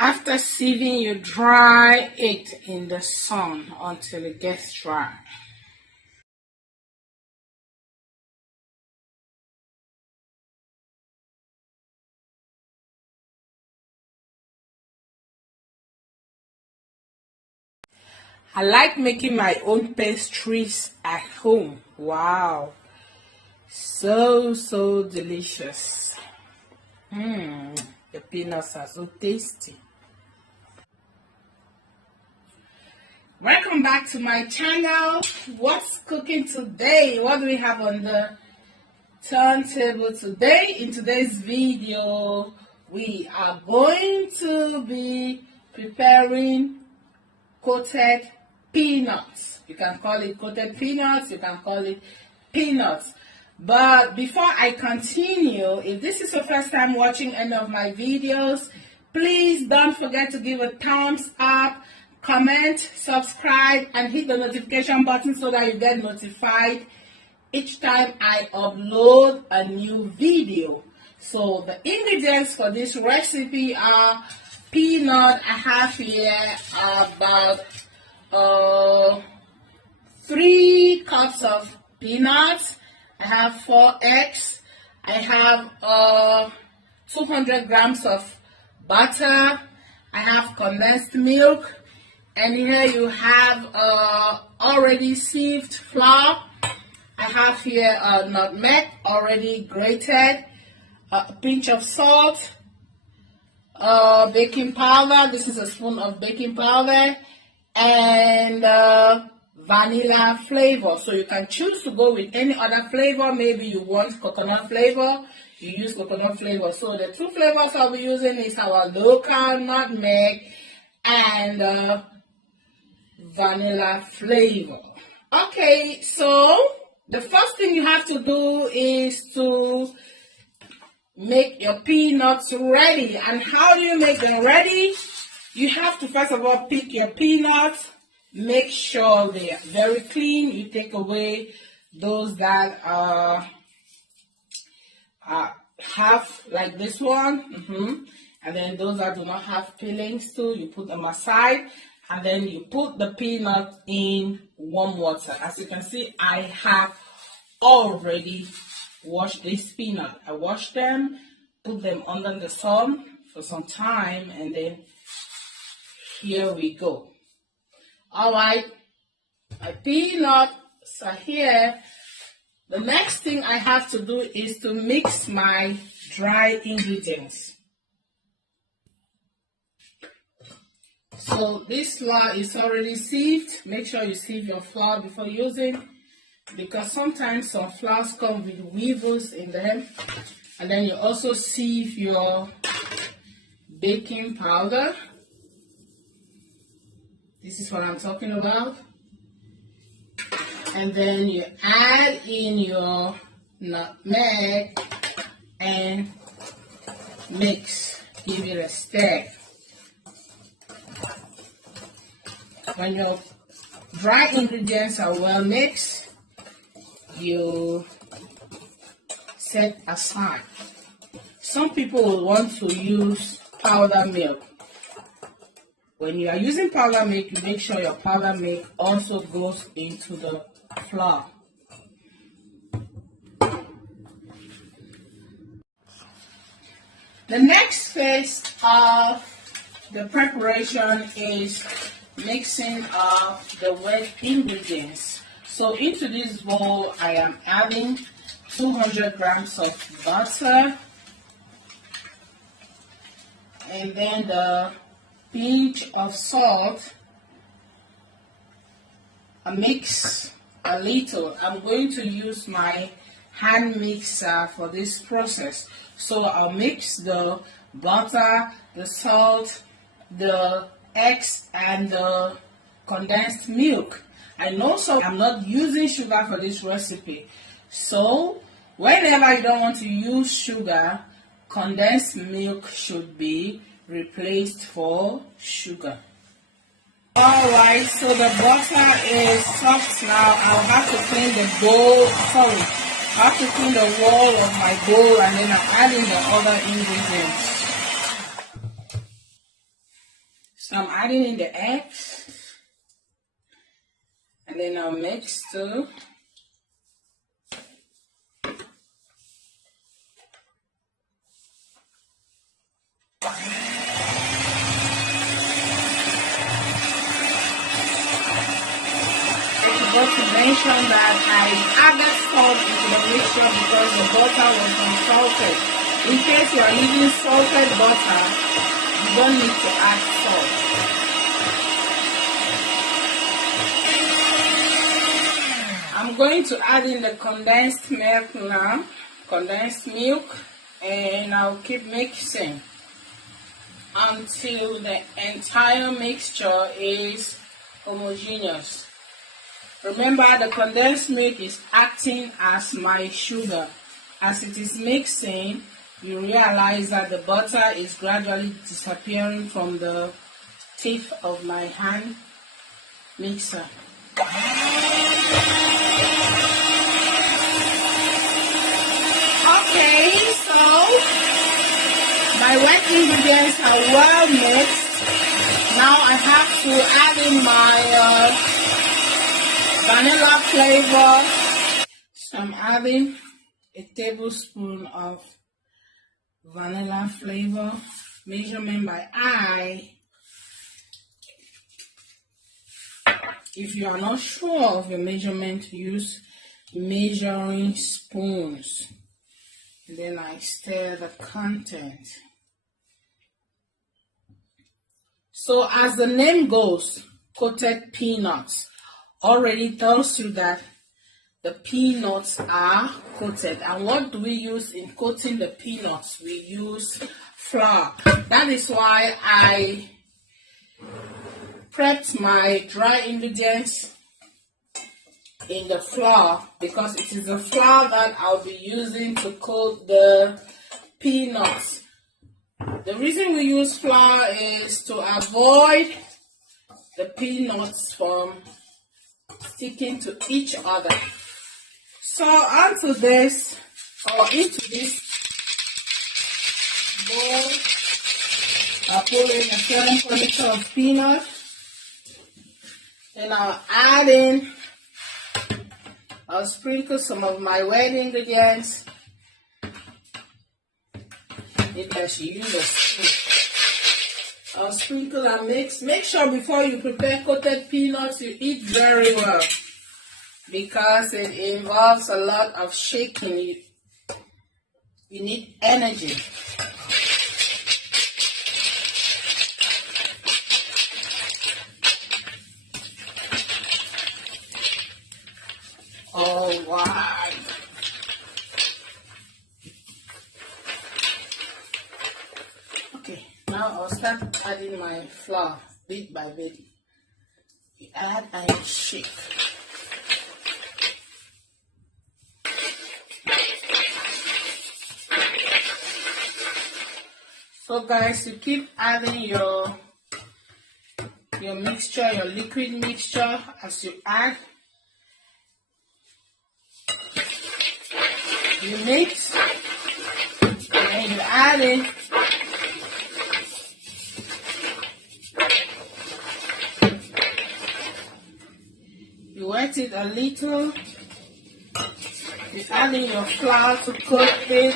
After sieving, you dry it in the sun until it gets dry. I like making my own pastries at home. Wow, so delicious. The peanuts are so tasty. Welcome back to my channel. What's cooking today? What do we have on the turntable today? In today's video, we are going to be preparing coated peanuts. You can call it coated peanuts, you can call it peanuts. But before I continue, if this is your first time watching any of my videos, please don't forget to give a thumbs up, comment, subscribe, and hit the notification button so that you get notified each time I upload a new video. So the ingredients for this recipe are peanut. I have here about 3 cups of peanuts. I have 4 eggs. I have 200 grams of butter. I have condensed milk. And here you have already sieved flour. I have here nutmeg already grated, a pinch of salt, baking powder. This is a spoon of baking powder, and vanilla flavor. So you can choose to go with any other flavor. Maybe you want coconut flavor, you use coconut flavor. So the 2 flavors I'll be using is our local nutmeg and vanilla flavor. Okay, so the first thing you have to do is to make your peanuts ready. And how do you make them ready? You have to first of all pick your peanuts. Make sure they are very clean. You take away those that have, like this one, and then those that do not have peelings too, you put them aside. And then you put the peanut in warm water. As you can see, I have already washed this peanut. I washed them, put them under the sun for some time, and then here we go. All right, my peanuts are here. The next thing I have to do is to mix my dry ingredients. So this flour is already sieved. Make sure you sieve your flour before using, because sometimes some flours come with weevils in them. And then you also sieve your baking powder. This is what I'm talking about. And then you add in your nutmeg and mix. Give it a stir. When your dry ingredients are well mixed, you set aside. Some people will want to use powder milk. When you are using powder milk, you make sure your powder milk also goes into the flour. The next phase of the preparation is mixing of the wet ingredients. So into this bowl, I am adding 200 grams of butter, and then the pinch of salt. I mix a little. I'm going to use my hand mixer for this process. So I'll mix the butter, the salt, the eggs, and the condensed milk. I know so I'm not using sugar for this recipe. So whenever you don't want to use sugar, condensed milk should be replaced for sugar. Alright, so the butter is soft now. I'll have to clean the bowl. I have to clean the wall of my bowl, and then I'm adding the other ingredients. So I'm adding in the eggs, and then I'll mix too. I forgot to mention that I added salt into the mixture because the butter was unsalted. In case you are using salted butter, you don't need to add salt. I'm going to add in the condensed milk now, and I'll keep mixing until the entire mixture is homogeneous. Remember, the condensed milk is acting as my sugar. As it is mixing, you realize that the butter is gradually disappearing from the tip of my hand mixer. Okay, so my wet ingredients are well mixed. Now I have to add in my vanilla flavor. So I'm adding a tablespoon of vanilla flavor, measurement by eye. If you are not sure of your measurement, use measuring spoons. And then I stir the content. So as the name goes, coated peanuts already tells you that the peanuts are coated. And what do we use in coating the peanuts? We use flour. That is why I prepped my dry ingredients in the flour, because it is the flour that I'll be using to coat the peanuts. The reason we use flour is to avoid the peanuts from sticking to each other. So onto this, or into this bowl, I'll put in a certain quantity of peanut. Then I'll sprinkle some of my wet ingredients. Maybe I should use a spoon. I'll sprinkle and mix. Make sure before you prepare coated peanuts, you eat very well, because it involves a lot of shaking. You need energy. All right. Okay, now I'll start adding my flour bit by bit. You add and you shake. So guys, you keep adding your mixture, your liquid mixture as you add. You mix, and then you add it. You wet it a little. You add in your flour to coat it.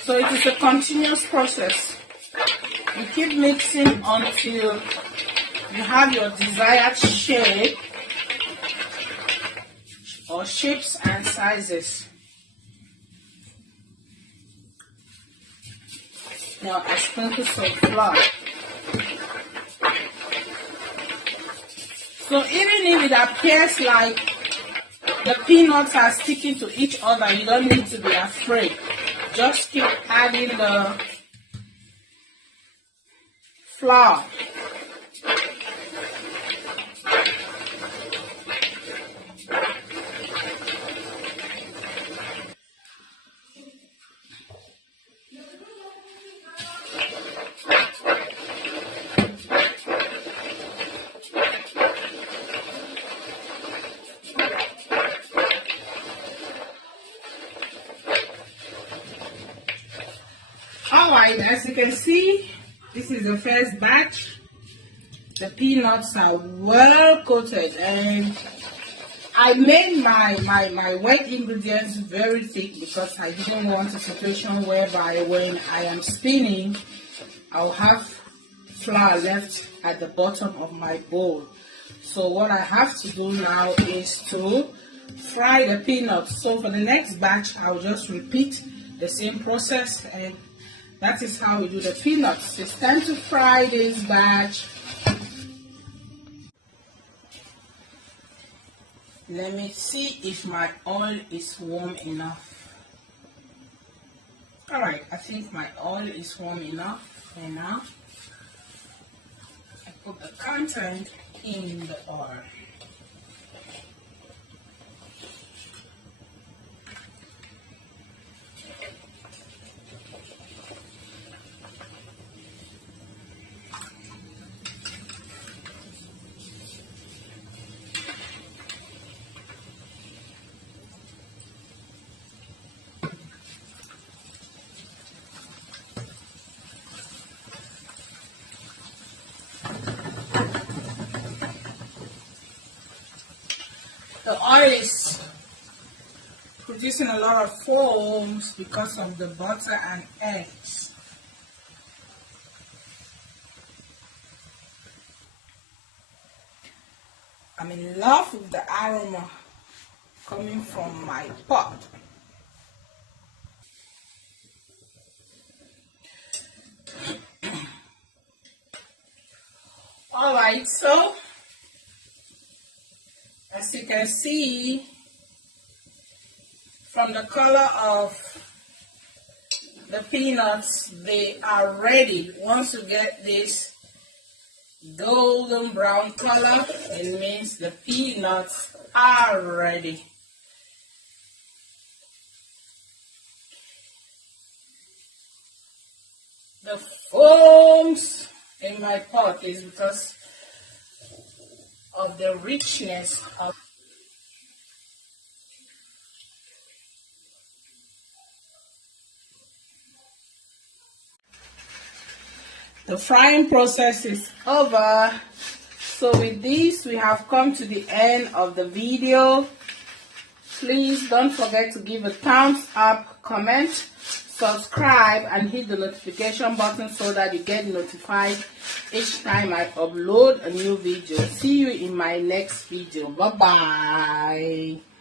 So it is a continuous process. You keep mixing until you have your desired shape or shapes and sizes. Now I sprinkle some flour. So even if it appears like the peanuts are sticking to each other, you don't need to be afraid. Just keep adding the flour. Alright, as you can see, This is the first batch. The peanuts are well coated, and I made my wet ingredients very thick because I didn't want a situation whereby when I am spinning, I'll have flour left at the bottom of my bowl. So what I have to do now is to fry the peanuts. So for the next batch, I'll just repeat the same process, and that is how we do the peanuts. It's time to fry this batch. Let me see if my oil is warm enough. Alright, I think my oil is warm enough. And now I put the content in the oil. The oil is producing a lot of foams because of the butter and eggs. I'm in love with the aroma coming from my pot. Alright, so as you can see from the color of the peanuts, they are ready. Once you get this golden brown color, it means the peanuts are ready. The foams in my pot is because of the richness of the frying process is over. So with this, we have come to the end of the video. Please don't forget to give a thumbs up, comment, subscribe, and hit the notification button so that you get notified each time I upload a new video. See you in my next video. Bye bye.